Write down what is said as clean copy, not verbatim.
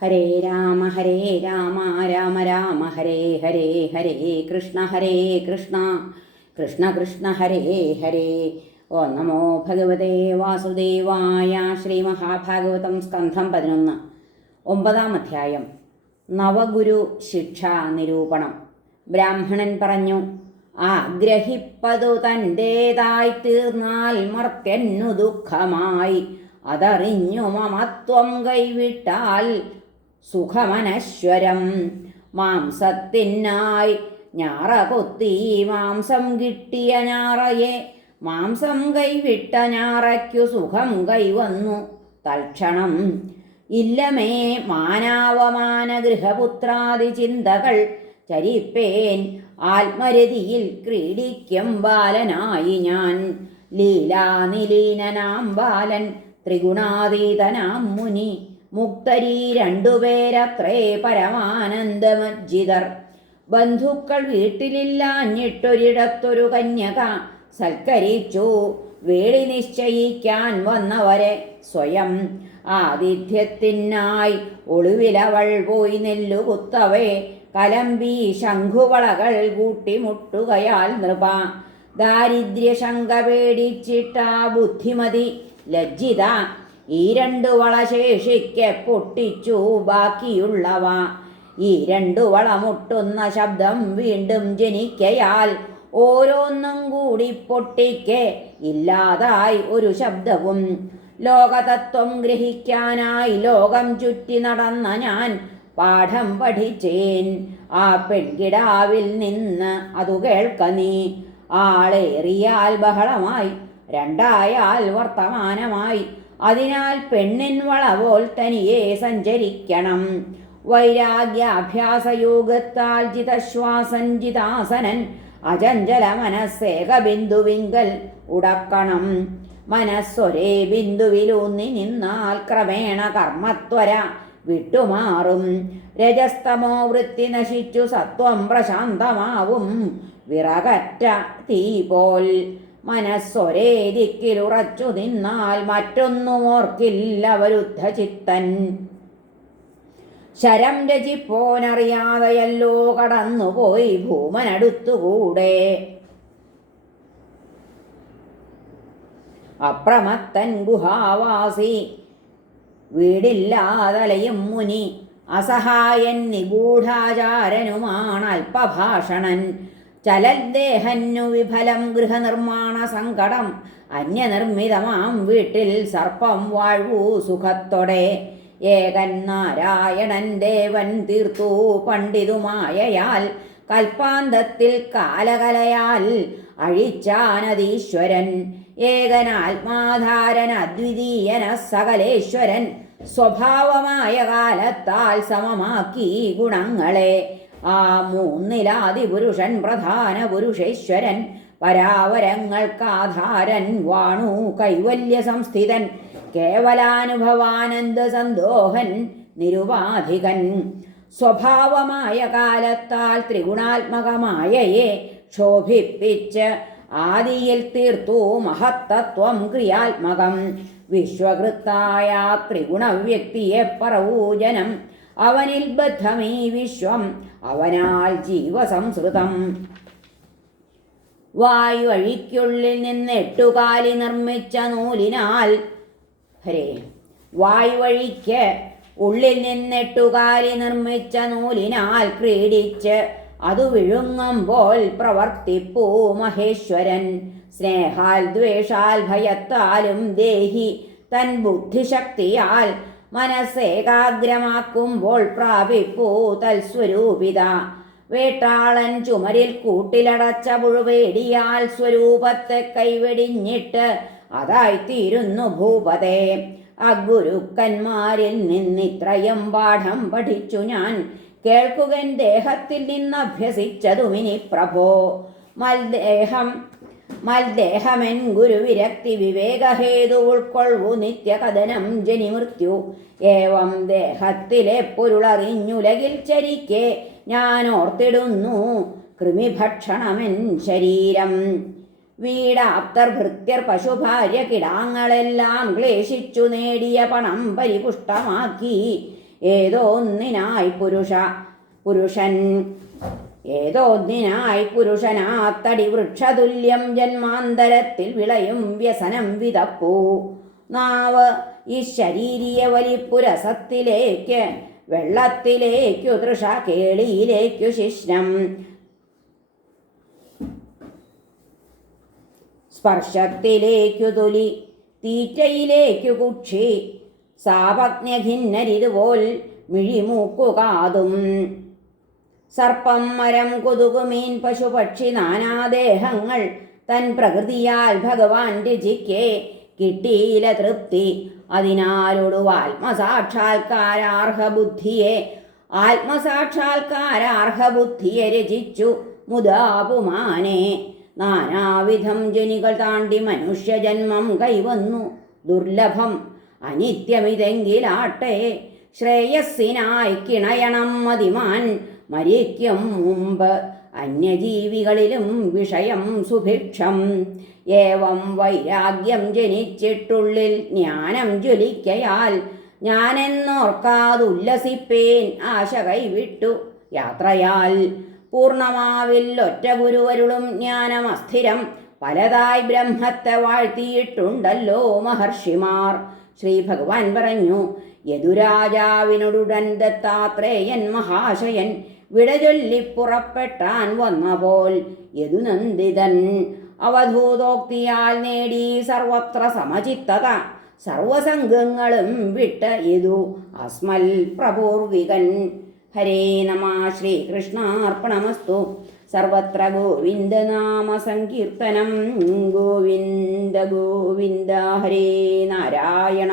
ഹരേ രാമ രാമ രാമ ഹരേ ഹരേ ഹരേ കൃഷ്ണ കൃഷ്ണ കൃഷ്ണ ഹരേ ഹരേ. ഓ നമോ ഭഗവതേ വാസുദേവായ. ശ്രീ മഹാഭാഗവതം സ്കന്ധം 11 9-ാം അധ്യായം. നവഗുരു ശിക്ഷാ നിരൂപണം. ബ്രാഹ്മണൻ പറഞ്ഞു, ആഗ്രഹിപ്പതു തൻ്റേതായി തീർന്നാൽ മർത്യന്നു ദുഃഖമായി. അതറിഞ്ഞു മമത്വം കൈവിട്ടാൽ സുഖമനശ്വരം. മാംസത്തിനായി ഞാറ കൊത്തി മാംസം കിട്ടിയ ഞാറയെ, മാംസം കൈവിട്ട ഞാറയ്ക്കു സുഖം കൈവന്നു തൽക്ഷണം. ഇല്ലമേ മാനാവമാന ഗൃഹപുത്രാദി ചിന്തകൾ ചരിപ്പേൻ. ആത്മരതിയിൽ ക്രീഡിക്കും ബാലനായി ഞാൻ. ലീലാനിലീനനാം ബാലൻ ത്രിഗുണാതീതനാം മുനി. മുക്തരീ രണ്ടുപേരത്രേ പരമാനന്ദമജ്ജിതർ. ബന്ധുക്കൾ വീട്ടിലില്ലാഞ്ഞിട്ടൊരിടത്തൊരു കന്യക സൽക്കരിച്ചു വേളി നിശ്ചയിക്കാൻ വന്നവരെ സ്വയം. ആതിഥ്യത്തിനായി ഒളിവിലവൾ പോയി നെല്ലു കുത്തവേ. കലമ്പി ശംഖുവളകൾ കൂട്ടിമുട്ടുകയാൽ നൃപ. ദാരിദ്ര്യശങ്ക പേടിച്ചിട്ടാ ബുദ്ധിമതി ലജ്ജിത. ഈ 2 വള ശേഷിക്കെ പൊട്ടിച്ചു ബാക്കിയുള്ളവ. ഈ 2 വള മുട്ടുന്ന ശബ്ദം വീണ്ടും ജനിക്കയാൽ ഓരോന്നും കൂടി പൊട്ടിക്കെ ഇല്ലാതായി ഒരു ശബ്ദവും. ലോകതത്വം ഗ്രഹിക്കാനായി ലോകം ചുറ്റി നടന്ന ഞാൻ പാഠം പഠിച്ചേൻ. ആ പെൺകിടാവിൽ നിന്ന് അതു കേൾക്ക നീ. ആളേറിയാൽ ബഹളമായി, രണ്ടായാൽ വർത്തമാനമായി. അതിനാൽ പെണ്ണിൻ വളപോൽ തനിയെ സഞ്ചരിക്കണം. വൈരാഗ്യാഭ്യാസയോഗത്താൽ ജിതശ്വാസൻ ജിതാസനൻ. അചഞ്ചല മനസ്സേക ബിന്ദുവിങ്കൽ ഉടക്കണം. മനസ്സൊരേ ബിന്ദുവിലൂന്നി നിന്നാൽ ക്രമേണ കർമ്മത്വര വിട്ടുമാറും. രജസ്തമോ വൃത്തി നശിച്ചു സത്വം പ്രശാന്തമാവും. വിറകറ്റ തീ പോൽ മനസ്സൊരേ ദിക്കിലുറച്ചു നിന്നാൽ മറ്റൊന്നും ഓർക്കില്ലവരുദ്ധ ചിത്തൻ. ശരം രചിപ്പോനറിയാതെയല്ലോ കടന്നുപോയി ഭൂമനടുത്തുകൂടെ. അപ്രമത്തൻ ഗുഹാവാസി വീടില്ലാതലയും മുനി. അസഹായൻ നിഗൂഢാചാരനുമാണ് അല്പഭാഷണൻ. ചലദ്ദേഹന്നു വിഫലം ഗൃഹനിർമ്മാണ സങ്കടം. അന്യനിർമ്മിതമാം വീട്ടിൽ സർപ്പം വാഴ്വൂ സുഖത്തോടെ. ഏകൻ നാരായണൻ ദേവൻ തീർത്തു പണ്ഡിതുമായയാൽ. കൽപ്പാന്തത്തിൽ കാലകലയാൽ അഴിച്ചാനതീശ്വരൻ. ഏകനാത്മാധാരൻ അദ്വിതീയന സകലേശ്വരൻ. സ്വഭാവമായ കാലത്താൽ സമമാക്കി ഗുണങ്ങളെ. ആ മൂന്നിലാദിപുരുഷൻ പ്രധാന പുരുഷേശ്വരൻ. പരാവരങ്ങൾക്കാധാരൻ വാണു കൈവല്യ സംസ്ഥിതൻ. കേവലാനുഭവാനന്ദ സന്തോഹൻ നിരുപാധികൻ. സ്വഭാവമായ കാലത്താൽ ത്രിഗുണാത്മകമായയെ ക്ഷോഭിപ്പിച്ച് ആദിയിൽ തീർത്തു മഹത്തത്വം ക്രിയാത്മകം. വിശ്വകൃത്തായ ത്രിഗുണവ്യക്തിയെ പറവൂജനം. അവനിൽ ബദ്ധമീ വിശ്വം, അവനാൽ ജീവസംസൃതം. വായുവഴിക്കുള്ളിൽ നിന്ന് 8 കാലി നിർമ്മിച്ച നൂലിനാൽ വായുവഴിക്ക് ഉള്ളിൽ നിന്ന് 8 കാലി നിർമ്മിച്ച നൂലിനാൽ ക്രീഡിച്ച് അതു വിഴുങ്ങുമ്പോൾ പ്രവർത്തിപ്പൂ മഹേശ്വരൻ. സ്നേഹാൽ ദ്വേഷാൽ ഭയത്താലും ദേഹി തൻ ബുദ്ധിശക്തിയാൽ മനസ്സേകാഗ്രമാക്കുമ്പോൾ പ്രാപിപ്പൂ തൽസ്വരൂപിത. വേട്ടാളൻ ചുമരിൽ കൂട്ടിലടച്ച പുഴുവേടിയാൽ സ്വരൂപത്തെ കൈവെടിഞ്ഞിട്ട് അതായിത്തീരുന്നു ഭൂപതേ. അഗുരുക്കന്മാരിൽ നിന്നിത്രയും പാഠം പഠിച്ചു ഞാൻ. കേൾക്കുകൻ ദേഹത്തിൽ നിന്നഭ്യസിച്ചതുമിനി പ്രഭോ. മൽദേഹമെൻ ഗുരുവിരക്തി വിവേകഹേതു ഉൾക്കൊള്ളു നിത്യകഥനം ജനിമൃത്യു. ഏവം ദേഹത്തിലെ പൊരുളറിഞ്ഞുലകിൽ ചരിക്കെ ഞാൻ ഓർത്തിടുന്നു കൃമിഭക്ഷണമെൻ ശരീരം. വീടാപ്തർ ഭൃത്യർ പശുഭാര്യ കിടാങ്ങളെല്ലാം ക്ലേശിച്ചു നേടിയ പണം പരിപുഷ്ടമാക്കി ഏതോന്നിനായി പുരുഷൻ പുരുഷനാത്തടി വൃക്ഷതുല്യം ജന്മാന്തരത്തിൽ വിളയും വ്യസനം വിതപ്പൂ. നാവ് ഈ ശരീരിയ വലിപ്പുരസത്തിലേക്ക്, വെള്ളത്തിലേക്കു തൃഷ, കേളിയിലേക്കു ശിശ്നം, സ്പർശത്തിലേക്കു തൊലി, തീറ്റയിലേക്കു കുക്ഷി, സാപജ്ഞഖിന്നരിതുപോൽ മിഴിമൂക്കുകാതും. സർപ്പം, മരം, കൊതുകുമീൻ, പശുപക്ഷി നാനാദേഹങ്ങൾ തൻ പ്രകൃതിയാൽ ഭഗവാൻ രചിക്കേ കിട്ടിയില തൃപ്തി. അതിനാലൊടു ആത്മസാക്ഷാത്കാരാർഹബുദ്ധിയെ രചിച്ചു മുദാപുമാനെ. നാനാവിധം ജനികൾ താണ്ടി മനുഷ്യജന്മം കൈവന്നു ദുർലഭം അനിത്യമിതെങ്കിലാട്ടെ. ശ്രേയസ്സിനായി കിണയണം മതിമാൻ മരിക്കും മുമ്പ്, അന്യജീവികളിലും വിഷയം സുഭിക്ഷം. ഏവം വൈരാഗ്യം ജനിച്ചിട്ടുള്ളിൽ ജ്ഞാനം ജ്വലിക്കയാൽ, ഞാനെന്നോർക്കാതുല്ലസിപ്പേൻ ആശ കൈവിട്ടു യാത്രയാൽ. പൂർണ്ണമാവിൽ ഒറ്റ ഗുരുവരുളും ജ്ഞാനമസ്ഥിരം, പലതായി ബ്രഹ്മത്തെ വാഴ്ത്തിയിട്ടുണ്ടല്ലോ മഹർഷിമാർ. ശ്രീ ഭഗവാൻ പറഞ്ഞു, യദുരാജാവിനോടുടൻ ദത്താത്രേയൻ മഹാശയൻ വിടചൊല്ലിപ്പുറപ്പെട്ടാൻ വന്നപോൽ യദുനന്ദിതൻ അവധൂതോക്തിയാൽ നേടി സർവത്ര സമചിത്തത. സർവസംഘങ്ങളും വിട്ട് യദു അസ്മൽ പ്രപൂർവികൻ. ഹരേ നമ. ശ്രീകൃഷ്ണാർപ്പണമസ്തു. സർവത്ര ഗോവിന്ദനാമ സങ്കീർത്തനം. ഗോവിന്ദ ഗോവിന്ദ. ഹരേ നാരായണ.